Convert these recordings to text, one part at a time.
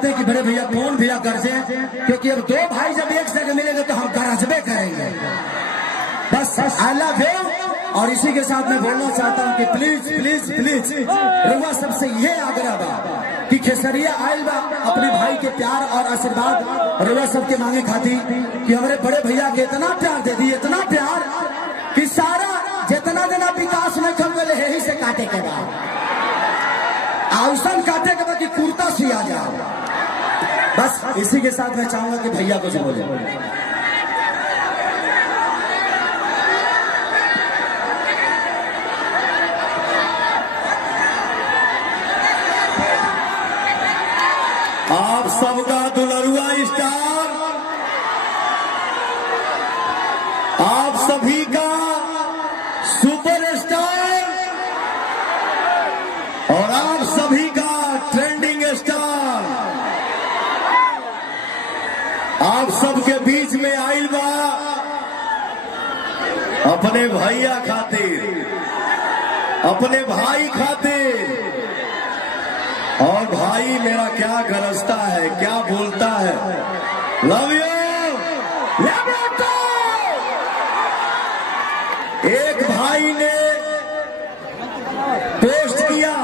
चाहते हैं कि बड़े भैया कौन भैया गरजे, क्योंकि अब दो भाई जब एक जगह मिलेंगे तो हम गरजबे करेंगे। बस आई लव यू। और इसी के साथ मैं बोलना चाहता हूँ कि प्लीज प्लीज प्लीज रुआ सबसे ये आग्रह बा कि खेसरिया आयल बा अपने भाई के प्यार और आशीर्वाद रुआ सबके मांगे खाती कि हमारे बड़े भैया के इतना प्यार दे दी, इतना प्यार कि सारा जितना देना विकास में कम गए यही से काटे के बाद आउसन काटे के बाद कि कुर्ता सिया जाओ। बस इसी के साथ मैं चाहूंगा कि भैया कुछ बोले। आप सबका दुलरुआ स्टार, आप सभी का सुपरस्टार और आप सभी का ट्रेंडिंग स्टार आप सबके बीच में आइल बा अपने भैया खातिर, अपने भाई खातिर। और भाई मेरा क्या गरजता है, क्या बोलता है, लव यू। एक भाई ने पोस्ट किया,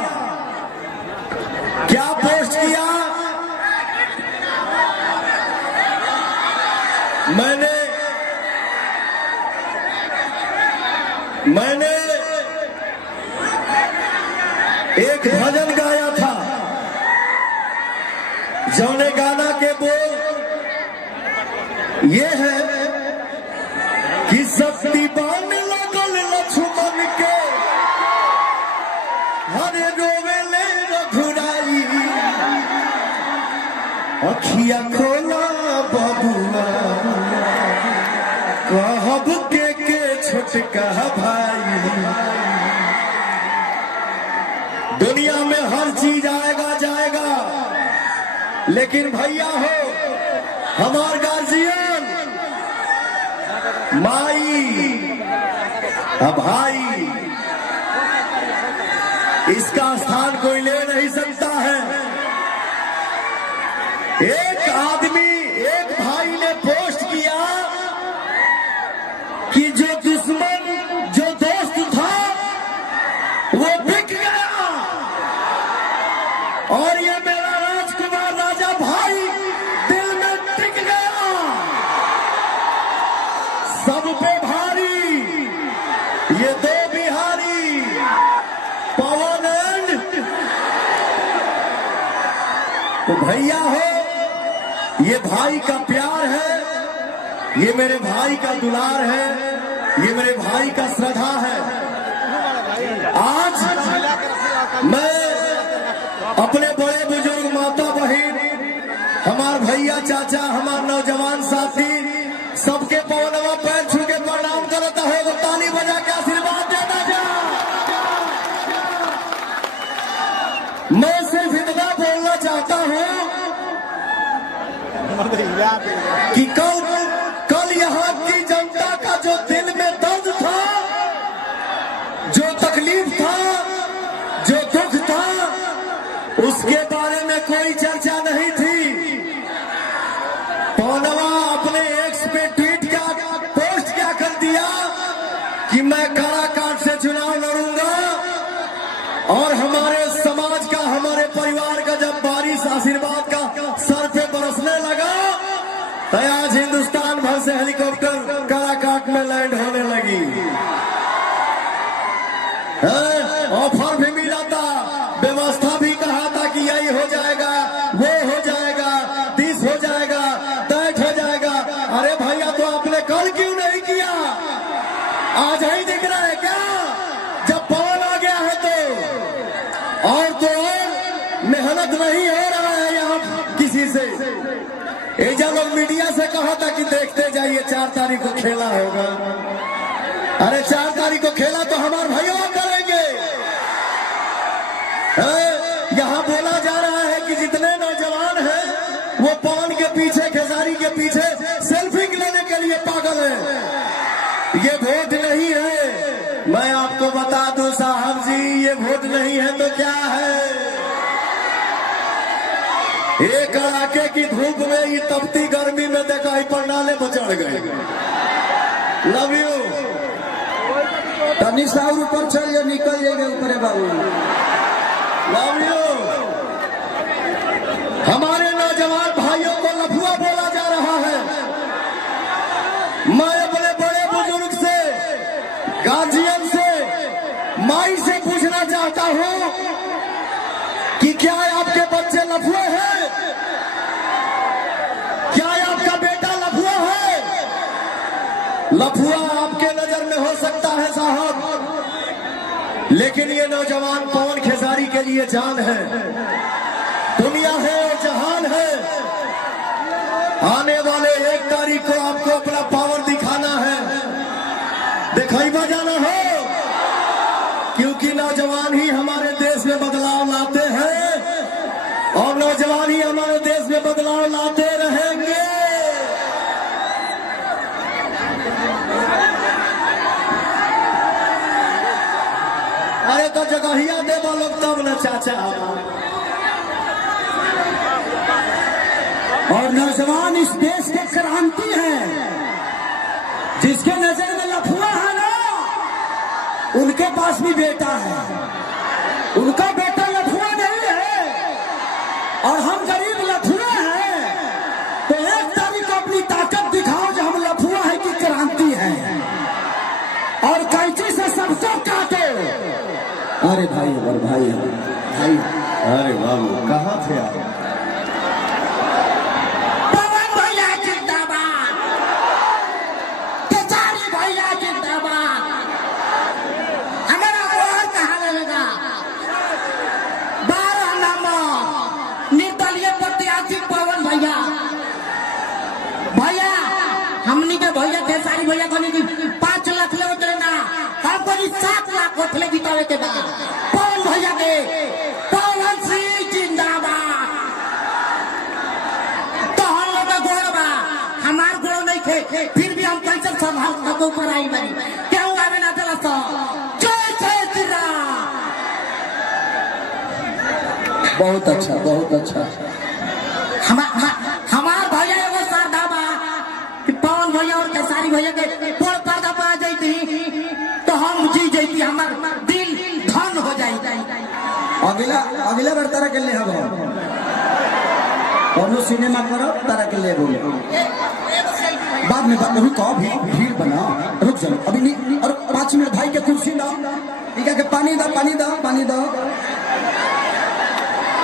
क्या पोस्ट किया, मैंने एक भजन गाया था, जौने गाना के बोल ये है कि शक्ति बान लगल लक्ष्मण के हरे रोवे ले रघुराई, अखिया खोला बबुआ कहब के छोटका भाई। दुनिया में हर चीज आएगा जाएगा, लेकिन भैया हो हमार गार्जियन, माई, भाई, इसका स्थान कोई ले नहीं सकता है। एक आदमी, एक भाई ने पोस्ट किया कि जो दुश्मन, जो दोस्त था वो बिक गया और ये मेरा राजकुमार राजा भाई दिल में टिक गया। सब पे भारी ये दो बिहारी पवन एंड, तो भैया हो ये भाई का प्यार है, ये मेरे भाई का दुलार है, ये मेरे भाई का श्रद्धा है। आज मैं अपने बड़े बुजुर्ग माता बहन, हमार भैया चाचा, हमार नौजवान साथी सबके पवनवा पैर छू के प्रणाम करता है, वो ताली बजा के आशीर्वाद देता जा। मैं सिर्फ इतना बोलना चाहता हूँ कि कल यहाँ की जनता का जो दिल में दर्द था, जो तकलीफ था, जो दुख था, उसके बारे में कोई चर्चा नहीं थी। पवनवा अपने एक्स पे ट्वीट क्या, पोस्ट क्या कर दिया कि मैं काराकाट से चुनाव लड़ूंगा और हमारे समाज का, हमारे परिवार का जब बारिश आशीर्वाद का सर पे बरसने लगा तो आज हिंदुस्तान भर से हेलीकॉप्टर काराकाट में लैंड होने लगी। ऑफर भी मिला था, व्यवस्था भी कहा था कि यही हो जाएगा, वो हो जाएगा, 30 हो जाएगा, 60 हो जाएगा। अरे भैया तो आपने कल क्यों नहीं किया? आज ही दिख रहा है क्या जब पवन आ गया है तो? और तो और मेहनत नहीं हो रहा है यहाँ किसी से। एजा लोग मीडिया से कहा था कि देखते जाइए 4 तारीख को खेला होगा। अरे 4 तारीख को खेला तो हमारे भाइयों करेंगे। यहाँ बोला जा रहा है कि जितने नौजवान हैं वो पवन के पीछे, खेसारी के पीछे सेल्फी लेने के लिए पागल है। ये वोट नहीं है, मैं आपको बता दूं साहब जी, ये वोट नहीं है तो क्या है? एक कड़ाके की धूप में ये तपती गर्मी में देखा ही प्रणाले पर चढ़ गए। Love you. तनी सा और ऊपर चढ़िए, निकल जाएगा ऊपर बाबू। Love you. हमारे नौजवान भाइयों को लफुआ बोला जा रहा है। मैं अपने बड़े बुजुर्ग से, गार्जियन से, माई से पूछना चाहता हूं कि क्या आपके बच्चे लफुए हैं? क्या आपका बेटा लफुआ है? लफुआ आपके नजर में हो सकता है साहब, लेकिन ये नौजवान पवन खेसारी के लिए जान है, दुनिया है और जहान है। आने वाले 1 तारीख को आपको अपना पावर दिखाना है, दिखाई बजाना हो, क्योंकि नौजवान ही हमारे देश में बदलाव लाते हैं और नौजवान ही हमारे देश में बदलाव लाते रहेंगे। अरे तो जगहिया दे बोलो तब न चाचा। और नौजवान इस देश के क्रांति है। जिसके नजर में लफुआ है ना, उनके पास भी बेटा है। उनका बेटा लफुआ नहीं है और हम गरीब लफुआ हैं। तो 1 तारीख को अपनी ताकत दिखाओ जो हम लफुआ है कि क्रांति है, और कैंची से सबको काटो। अरे भाई, और भाई, भाई, अरे बाबू कहाँ थे आप? भैया खेसारी भैया को 5 लाख ले देना, हमको 7 लाख उठले जितावे के बाद पवन भैया के, पवन सिंह जिंदाबाद। तो हम लोग का गोड़ बा, हमार गोड़ नहीं थे, फिर भी हम कैसे संभाल के ऊपर आई बनी। क्यों आवे ना चला तो जय जय श्री राम। बहुत अच्छा, बहुत अच्छा। हमार भैया एगो श्रद्धा बा कि पवन भैया और खेसारी भैया के पोल पर्दा पा जाती तो हम जी जाती, हमार दिल धन हो जाए। अगला बार तारा के ले हम सिनेमा करो, तारा के ले बाद में अभी कहो भीड़ बना, रुक जाओ अभी नहीं। और 5 मिनट भाई के कुर्सी दो, ठीक है कि पानी दो, पानी दो, पानी दो।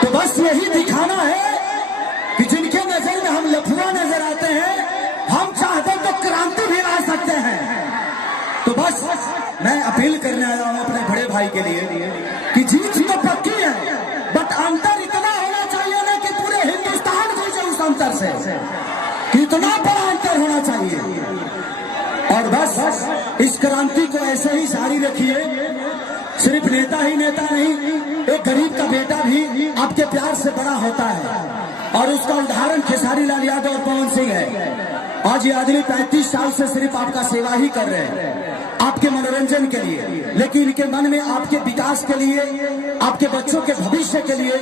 तो बस यही दिखाना है कि जिनके नजर में हम लफुआ नजर आते हैं, हम चाहते तो क्रांति भी ला सकते हैं। तो बस मैं अपील करने आया हूं अपने बड़े भाई के लिए कि जीत तो पक्की है, बट अंतर इतना होना चाहिए ना कि पूरे हिंदुस्तान को उस अंतर से कितना बड़ा अंतर होना चाहिए। और बस इस क्रांति को ऐसे ही जारी रखिए। सिर्फ नेता ही नेता नहीं, एक गरीब का बेटा भी आपके प्यार से बड़ा होता है, और उसका उदाहरण खेसारी लाल यादव और पवन सिंह है। आज ये आदमी 35 साल से सिर्फ आपका सेवा ही कर रहे हैं, आपके मनोरंजन के लिए, लेकिन इनके मन में आपके विकास के लिए, आपके बच्चों के भविष्य के लिए।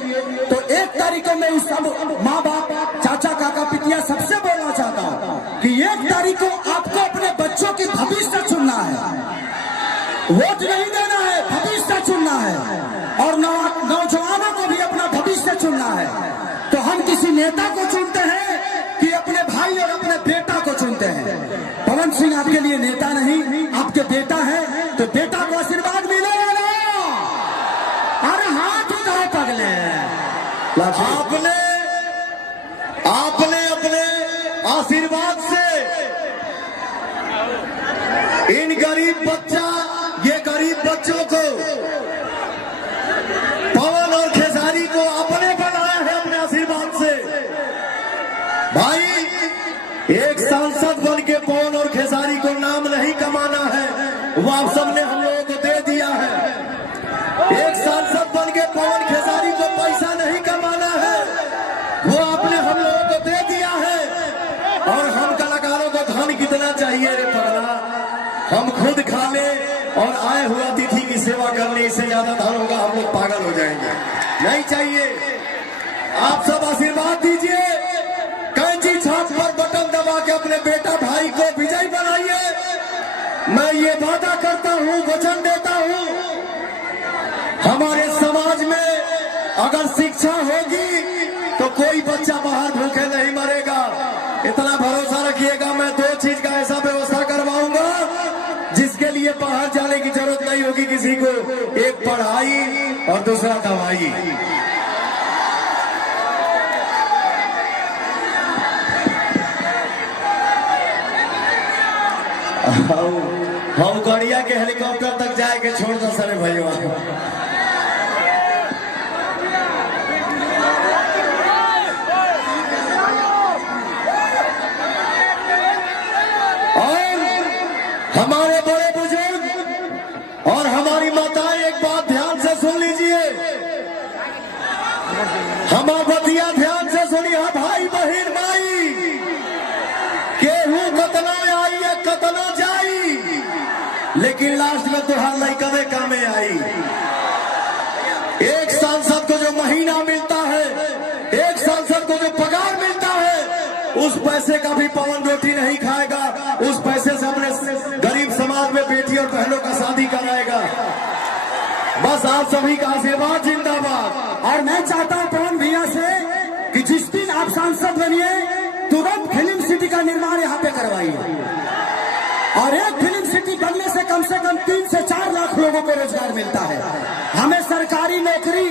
तो 1 तारीख को मैं सब माँ बाप, चाचा, काका, पितिया सबसे बोलना चाहता हूँ कि 1 तारीख को आपको अपने बच्चों की भविष्य चुनना है, वोट नहीं देना है, भविष्य चुनना है, और नौजवानों को भी अपना भविष्य चुनना है। तो हम किसी नेता को चुनते हैं कि अपने भाई और अपने बेटा को चुनते हैं। पवन सिंह आपके लिए नेता नहीं, आपके बेटा है, तो बेटा को आशीर्वाद मिलेगा ना। अरे हाथ उठाओ पगले। आपने अपने आशीर्वाद से इन ये गरीब बच्चों को, पवन और खेसारी को अपने बनाया है अपने आशीर्वाद से। भाई, एक सांसद बन के पवन और खेसारी को नाम नहीं कमाना है, वो आप सबने हम लोगों को दे दिया है। एक सांसद बन के पवन खेसारी को पैसा नहीं कमाना है, वो आपने हम लोगों को दे दिया है। और हम कलाकारों को धन कितना चाहिए रे पगला, हम खुद खा ले और आए हुआ अतिथि की सेवा करने, इससे ज्यादा धन होगा हम लोग पागल हो जाएंगे। नहीं चाहिए। आप सब आशीर्वाद दीजिए, कैंची छाप पर बटन दबा के अपने बेटा भाई को विजयी बनाइए। मैं ये वादा करता हूँ, वचन देता हूँ, हमारे समाज में अगर शिक्षा होगी तो कोई बच्चा बाहर भूखे नहीं मरेगा। इतना भरोसा रखिएगा। मैं 2 चीज का ऐसा व्यवस्था करवाऊंगा जिसके लिए बाहर जाने की जरूरत नहीं होगी किसी को। एक पढ़ाई और दूसरा दवाई। हम गड़िया के हेलीकॉप्टर तक जाएंगे, छोड़ दो सारे भैया। हमारे बड़े बुजुर्ग और हमारी माताएं एक बात ध्यान से सुन लीजिए, हमारा बतिया ध्यान से सुनिए। भाई बहन माई केहू कतना आई है कतना जाई, लेकिन लास्ट में तुहार लइकवे कामे आई। एक सांसद को जो महीना मिलता है, एक सांसद को जो पगार मिलता है, उस पैसे का भी पवन रोटी नहीं खाएगा। उस पैसे से अपने गरीब समाज में बेटी और बहनों का शादी कराएगा। बस आप सभी का आशीर्वाद जिंदाबाद। और मैं चाहता हूं पवन भैया से कि जिस दिन आप सांसद बनिए तुरंत फिल्म सिटी का निर्माण यहाँ पे करवाइए। और एक फिल्म सिटी बनने से कम 3 से 4 लाख लोगों को रोजगार मिलता है। हमें सरकारी नौकरी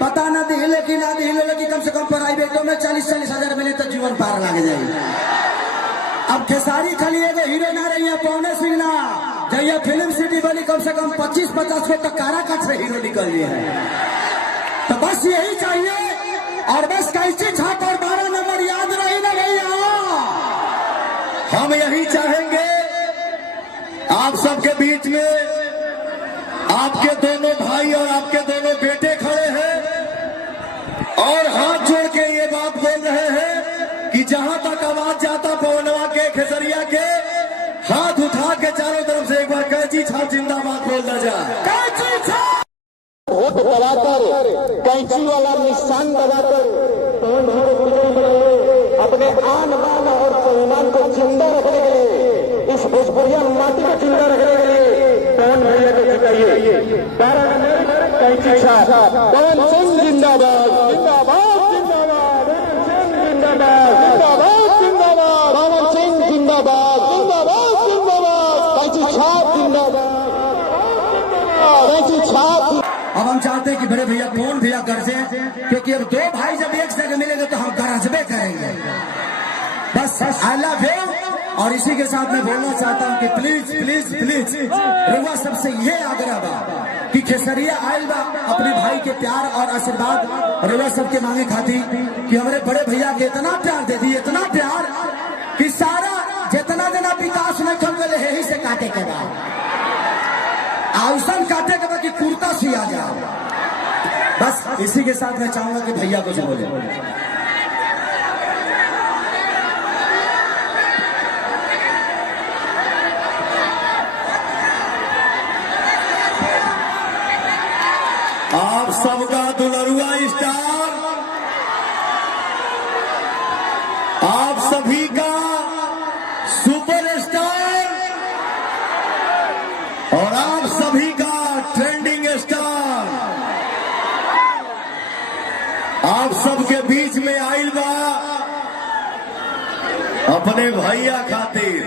पता न दिले की ना दिले, लेकिन कम से कम प्राइवेटों में 40-40 हजार मिले तो जीवन पार लग जाए। अब खेसारी खाली एगो हीरो ना रही है, पवने सिंह ना। जब यह फिल्म सिटी बनी कम से कम 25-50 को तो काराकाट से हीरो निकल गए हैं। तो बस यही चाहिए और बस कैंची छाप और 12 नंबर याद रही ना भैया। हम यही चाहेंगे आप सबके बीच में आपके दोनों भाई और आपके दोनों बेटे खड़े हैं और हाथ जोड़ के ये बात बोल रहे हैं कि जहां तक आवाज जाता पवनवा के खेसरिया के, हाथ उठा के चारों तरफ से एक बार कैंची छाप जिंदाबाद बोलना जाए। कैंची छाप वोट दबाकर, कैंची वाला निशान दबाकर अपने आन बान और सम्मान को जिंदा रखने के लिए, इस भोजपुरिया माटी को जिंदा रखने के लिए पवन भैया को जिताइए। कैंची छाप पवन सिंह जिंदाबाद, जिंदाबाद, जिंदाबाद, जिंदाबाद, जिंदाबाद, पवन सिंह जिंदाबाद, जिंदाबाद, जिंदाबाद, कैंची छाप जिंदाबाद, कैंची छाप। अब हम चाहते हैं कि बड़े भैया पवन भैया गरजे, क्योंकि अब 2 भाई जब एक जगह मिलेंगे तो हम गरजबे करेंगे। बस आई लव यू। और इसी के साथ मैं बोलना चाहता हूं कि प्लीज प्लीज प्लीज रुआ सबसे ये आग्रह बा कि खेसरिया आयल बा अपने भाई के प्यार और आशीर्वाद रुआ सबके मांगे खाती कि हमारे बड़े भैया के इतना प्यार दे दी, इतना प्यार कि सारा जितना देना विकास में कम गए यही से काटे के बाद आउसन काटे के बाद कि कुर्ता सिया जाए। बस इसी के साथ मैं चाहूंगा कि भैया कुछ बोले। आप सबका दुलरुआ स्टार, आप सभी का सुपरस्टार और आप सभी का ट्रेंडिंग स्टार आप सबके बीच में आइल बा अपने भैया खातिर,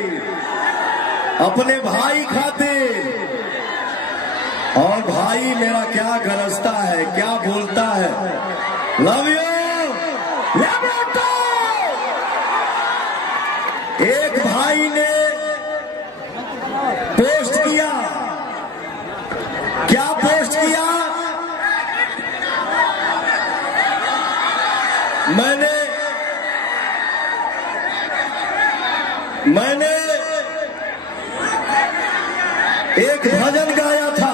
अपने भाई खातिर। और भाई मेरा क्या गरजता है, क्या बोलता है, लव यू। एक भाई ने पोस्ट किया, क्या पोस्ट किया, मैंने एक भजन गाया था,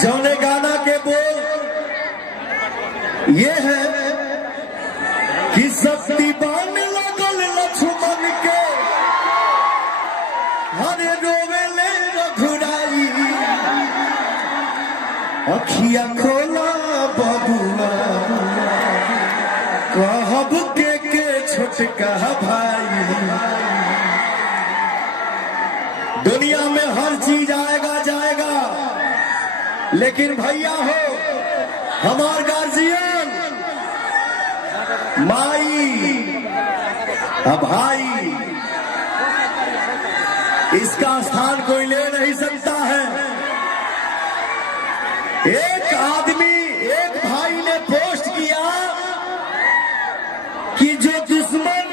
जौने गाना के बोल ये है कि शक्ति बान लगल लक्ष्मण के, हरे रोवे ले रघुराई, अखिया खोला बबुआ कहब के छोटका भाई, दुनिया में हर चीज आएगा जाएगा, लेकिन भैया हो हमार गार्जियन माई भाई, इसका स्थान कोई ले नहीं सकता है। एक आदमी एक भाई ने पोस्ट किया कि जो दुश्मन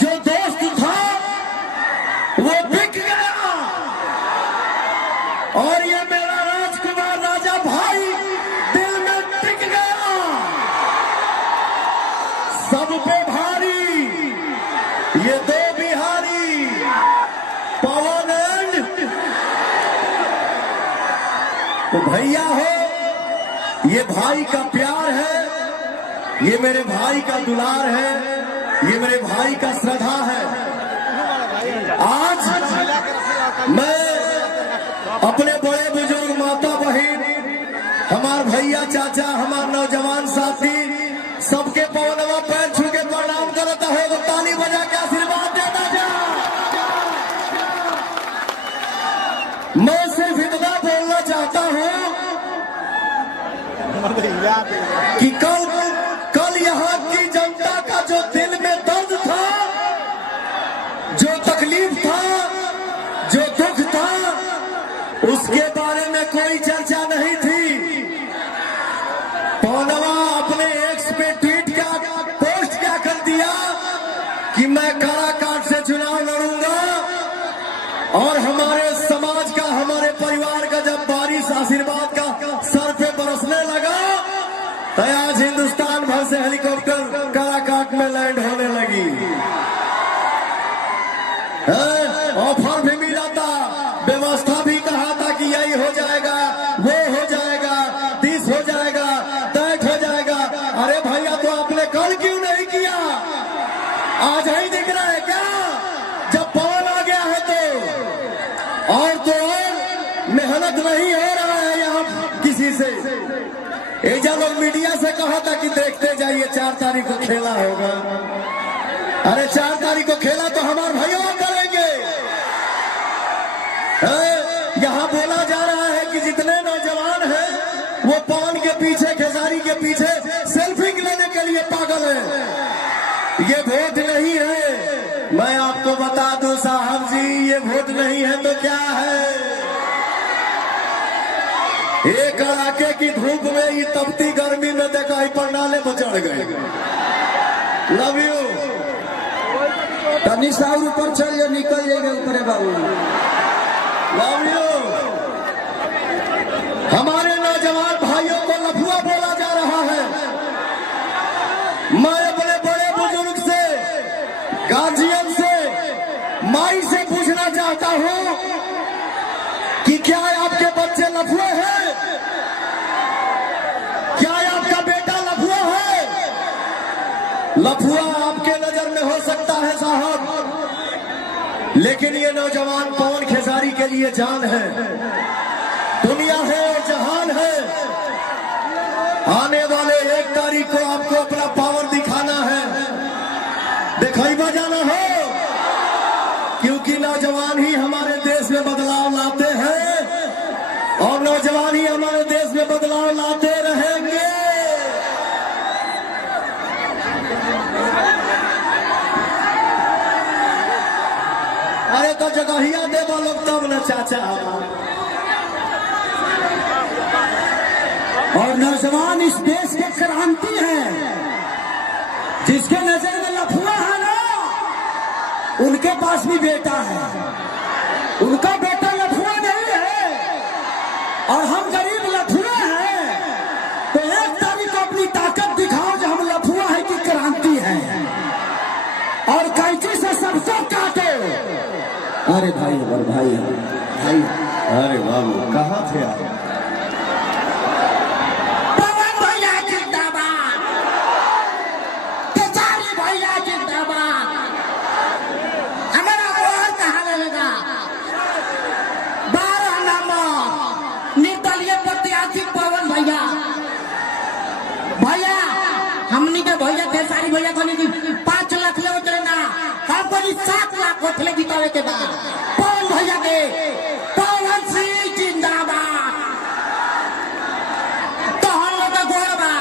जो दोस्त था वो बिक गया, और ये मेरा राजकुमार राजा भाई दिल में टिक गया। सब पे भारी ये दो बिहारी पवन एंड, तो भैया हो ये भाई का प्यार है, ये मेरे भाई का दुलार है, ये मेरे भाई का श्रद्धा है। आज मैं अपने बड़े बुजुर्ग माता बहन, हमार भैया चाचा, हमार नौजवान साथी सबके पवनवा पैर छू के प्रणाम करता है, तो ताली बजा के आशीर्वाद देता जा। मैं सिर्फ इतना बोलना चाहता हूँ कि कल यहाँ की जनता का जो दिल में दर्द था, जो तकलीफ था, जो दुख था, उसके बारे में कोई चर्चा नहीं थी। पवनवा अपने एक्स पे ट्वीट का पोस्ट क्या कर दिया कि मैं काराकाट से चुनाव लड़ूंगा, और हमारे समाज का, हमारे परिवार का जब बारिश आशीर्वाद का सर पे बरसने लगा, तो आज हिंदुस्तान भर से हेलीकॉप्टर काराकाट में लैंड होने लगी। ऑफर भी मिला था, व्यवस्था भी कहा था कि यही हो जाएगा, वो हो जाएगा, दिस हो जाएगा, दैट हो जाएगा। अरे भैया तो आपने कल क्यों नहीं किया? आज ही दिख रहा है क्या जब पवन आ गया है तो? और तो और मेहनत नहीं हो रहा है यहाँ किसी से। एजा लोग मीडिया से कहा था कि देखते जाइए 4 तारीख को खेला होगा। अरे 4 तारीख को खेला तो हमारे भाइयों करेंगे। यहाँ बोला जा रहा है कि जितने नौजवान हैं वो पवन के पीछे, खेसारी के पीछे सेल्फी लेने के लिए पागल है। ये वोट नहीं है, मैं आपको बता दूं साहब जी, ये वोट नहीं है तो क्या है? एक कड़ाके की धूप में, ये तपती गर्मी में देखा ही पंडाले में चढ़ गए। Love you. तनी सा ऊपर चल जाए, निकल जाएगा ऊपर बाबू। Love you. हमारे नौजवान भाइयों को लफुआ बोला जा रहा है। मैं अपने बड़े बुजुर्ग से, गार्जियन से, माई से पूछना चाहता हूं कि क्या आपके बच्चे लफुए हैं? क्या आपका बेटा लफुआ है? लफुआ आपके नजर में हो सकता है साहब, लेकिन ये नौजवान पवन खेसारी के लिए जान है, दुनिया है और जहान है। आने वाले 1 तारीख को आपको अपना पावर दिखाना है, दिखाई बजाना हो, क्योंकि नौजवान ही हमारे देश में बदलाव लाते हैं और नौजवान ही हमारे देश में बदलाव लाते रहेंगे। अरे तो जगहिया दे बोलो तब न चाचा। और नौजवान इस देश के क्रांति है। जिसके नजर में लफुआ है ना, उनके पास भी बेटा है, उनका बेटा लफुआ नहीं है, और हम गरीब लफुआ हैं। तो 1 तारीख को अपनी ताकत दिखाओ जो हम लफुआ है कि क्रांति है, और कैंची से सबको काटो। अरे भाई, अरे भाई, भाई, अरे बाबू कहाँ थे आप? पवन भैया जिंदाबाद, केसारी भैया जिंदाबाद। हमारा और कहा लगेगा 12 नंबर निर्दलीय प्रत्याशी पवन भैया। भैया हमनी के भैया केसारी भैया कहने की 5 लाख ले उतरे ना हम कहनी 7 लाख उठले जितावे के बाद पवन भैया के पवन सिंह जिंदाबाद। तो हम लोग का गोड़ बा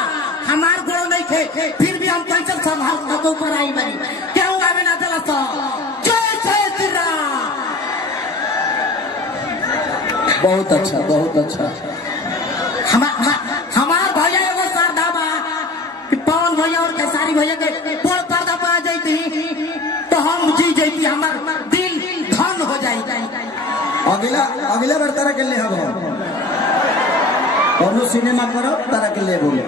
हमार गोड़ नहीं थे फिर भी हम कैसे संभाल के ऊपर आई बनी क्यों आवे ना चला तो जय जय श्री राम। बहुत अच्छा, बहुत अच्छा। हमार भैया एगो श्रद्धा बा कि पवन भैया और खेसारी भैया के पोल पर्दा पा जाती तो हम जी जाती हमार दिल धन हो जाए। अगला बार तारा के ले हम कौनो सिनेमा करो तारा के ले बोले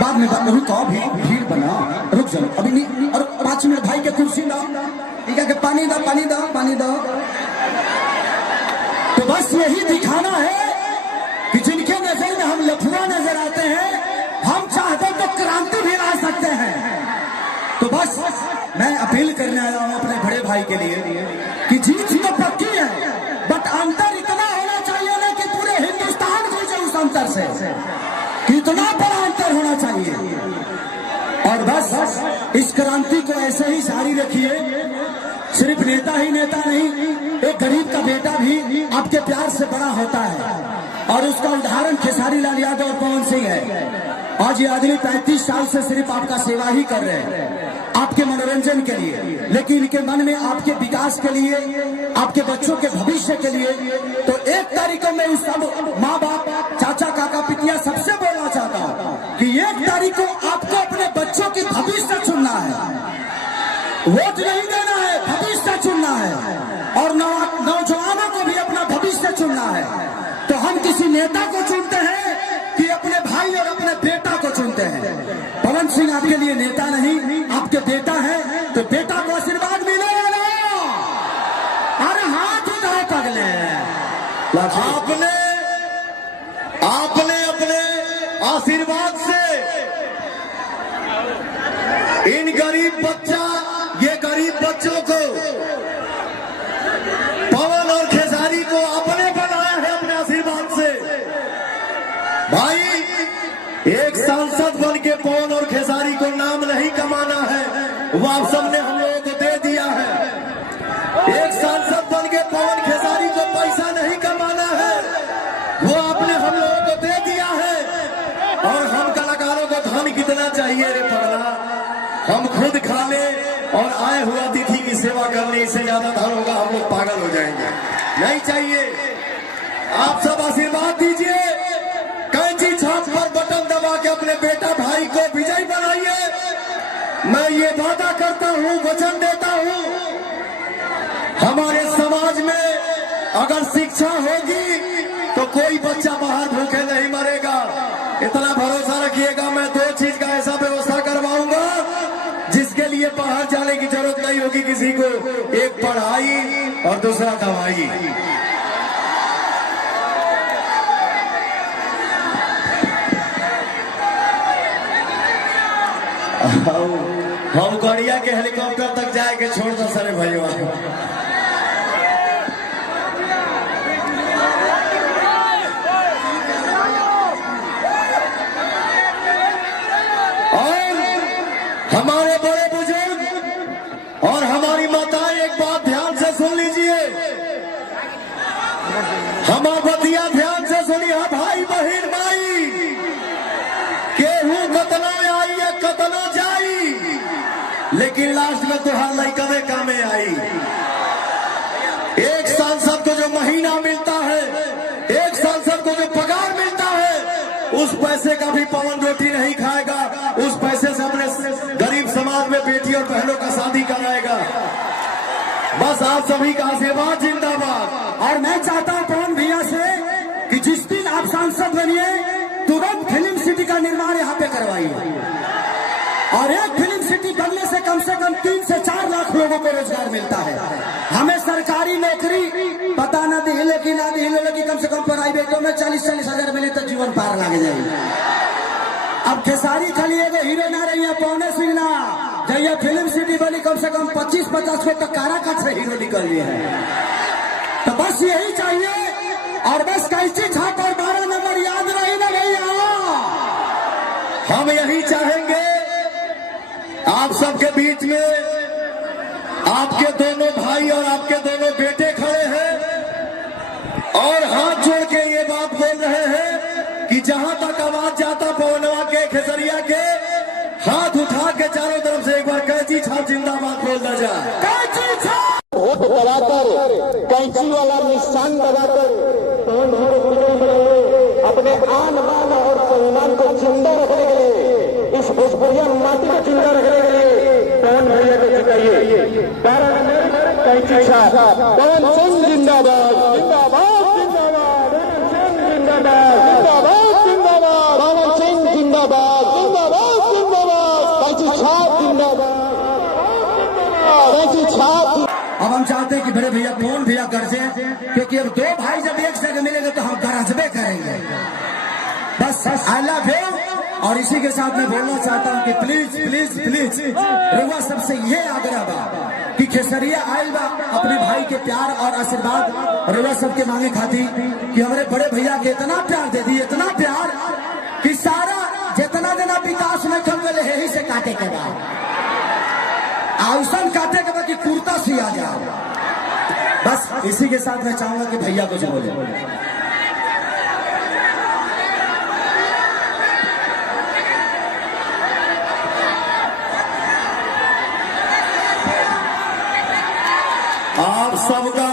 बाद में बात रुक अभी भीड़ बना रुक जाओ अभी नहीं और 5 मिनट भाई के कुर्सी दो ठीक है कि पानी दो पानी दो पानी दो। तो बस यही दिखाना है कि जिनके नजर में हम लफुआ नजर आते हैं हम चाहते तो क्रांति भी ला सकते हैं। तो बस मैं अपील करने आया हूं अपने बड़े भाई के लिए कि जीत तो पक्की है बट अंतर इतना होना चाहिए ना कि पूरे हिंदुस्तान गुजरे उस अंतर से कितना बड़ा अंतर होना चाहिए। और बस इस क्रांति को ऐसे ही जारी रखिए। सिर्फ नेता ही नेता नहीं एक गरीब का बेटा भी आपके प्यार से बड़ा होता है और उसका उदाहरण खेसारी लाल यादव और पवन सिंह है। आज ये आदमी 35 साल से सिर्फ आपका सेवा ही कर रहे हैं आपके मनोरंजन के लिए लेकिन इनके मन में आपके विकास के लिए आपके बच्चों के भविष्य के लिए। तो 1 तारीख को मैं उस सब माँ बाप चाचा काका पितिया सबसे बोलना चाहता हूँ कि 1 तारीख को आपको अपने बच्चों की भविष्य चुनना है वोट नहीं देना है भविष्य चुनना है और नौजवानों को भी अपना भविष्य चुनना है। तो हम किसी नेता को चुनते हैं कि अपने भाई और अपने बेटा को चुनते हैं। पवन सिंह आपके लिए नेता नहीं आपके बेटा है तो बेटा को आशीर्वाद मिलेगा ना। अरे हाथ उठाओ पगले आपने अपने आशीर्वाद से इन ये गरीब बच्चों को पवन और खेसारी को आपने बनाया है अपने आशीर्वाद से। भाई एक सांसद बन के पवन और खेसारी को नाम नहीं कमाना है वो आप सबने हम लोगों को दे दिया है। एक सांसद बन के पवन खेसारी को पैसा नहीं कमाना है वो आपने हम लोगों को दे दिया है। और हम कलाकारों को धन कितना चाहिए रे पगला हम खुद खा ले और आए हुआ अतिथि की सेवा करने इससे ज्यादा धन होगा हम लोग पागल हो जाएंगे। नहीं चाहिए। आप सब आशीर्वाद दीजिए कैंची छाप पर बटन दबा के अपने बेटा भाई को विजयी बनाइए। मैं ये वादा करता हूँ वचन देता हूँ हमारे समाज में अगर शिक्षा होगी तो कोई बच्चा बाहर भूखे नहीं मरेगा। इतना भरोसा रखिएगा। मैं 2 चीज का ऐसा व्यवस्था करवाऊंगा जिसके लिए बाहर जाने की जरूरत नहीं होगी किसी को। एक पढ़ाई और दूसरा दवाई। हम गड़िया के हेलीकॉप्टर तक जाएंगे छोड़ दो सारे भाइयों। हमारे बड़े बुजुर्ग और हमारी माताएं एक बात ध्यान से सुन लीजिए। हमारा बतिया ध्यान से सुनिए भाई बहन माई केहू कतना आई है कतना जाई लेकिन लास्ट में तुहार लइकवे कामे आई। एक सांसद को जो महीना मिलता है एक सांसद को जो पगार मिलता है उस पैसे का भी पवन रोटी नहीं खाएगा। उस पैसे से अपने गरीब समाज में बेटी और बहनों का शादी कराएगा। बस आप सभी का आशीर्वाद जिंदाबाद। और मैं चाहता हूं पवन भैया से कि जिस दिन आप सांसद बनिए तुरंत फिल्म सिटी का निर्माण यहाँ पे करवाइए और एक फिल्म सिटी बनने से कम 3 से 4 लाख लोगों को रोजगार मिलता है। हमें सरकारी नौकरी पता न दी लेकिन ना दी लेकिन कम से कम प्राइवेटों में 40-40 हजार मिले तो जीवन पार लग जाएगी। अब खेसारी खाली एगो हीरो ना रही है पवन सिंह ना जब फिल्म सिटी बनी कम से कम 25-50 को तो काराकाट से हीरो निकल लिए है। तो बस यही चाहिए और बस कैसी छाप और 12 नंबर याद रही ना भैया। हम यही चाहेंगे आप सबके बीच में आपके दोनों भाई और आपके दोनों बेटे खड़े हैं और हाथ जोड़ के ये बात बोल रहे हैं कि जहां तक आवाज जाता पवनवा के खेसरिया के हाथ उठा के चारों तरफ से एक बार कैंची छाप जिंदाबाद बोलना जाए। कैंची छाप वोट दबाकर कैंची वाला निशान दबाकर अपने आन बान और सम्मान को जिंदा रखने के लिए इस भोजपुरिया माटी को जिंदा रखने के लिए पवन भैया को जिताइए। कैंची छाप पवन सिंह जिंदाबाद जिंदाबाद जिंदाबाद जिंदाबाद जिंदाबाद पवन सिंह जिंदाबाद जिंदाबाद जिंदाबाद कैंची छाप जिंदाबाद कैंची छाप। अब हम चाहते हैं कि बड़े भैया पवन भैया गरजे, क्योंकि अब दो भाई जब एक जगह मिलेंगे तो हम गरजबे करेंगे। बस आई लव यू। और इसी के साथ मैं बोलना चाहता हूं कि प्लीज प्लीज प्लीज रुआ सबसे ये आग्रह बा कि खेसरिया आयल बा अपने भाई के प्यार और आशीर्वाद रुआ सबके मांगे खाती कि हमारे बड़े भैया के इतना प्यार दे दी, इतना प्यार कि सारा जितना देना विकास में कम गए यही से काटे के बाद आउसन काटे के बाद कि कुर्ता सिया जाओ। बस इसी के साथ मैं चाहूंगा कि भैया कुछ बोले। आप सबका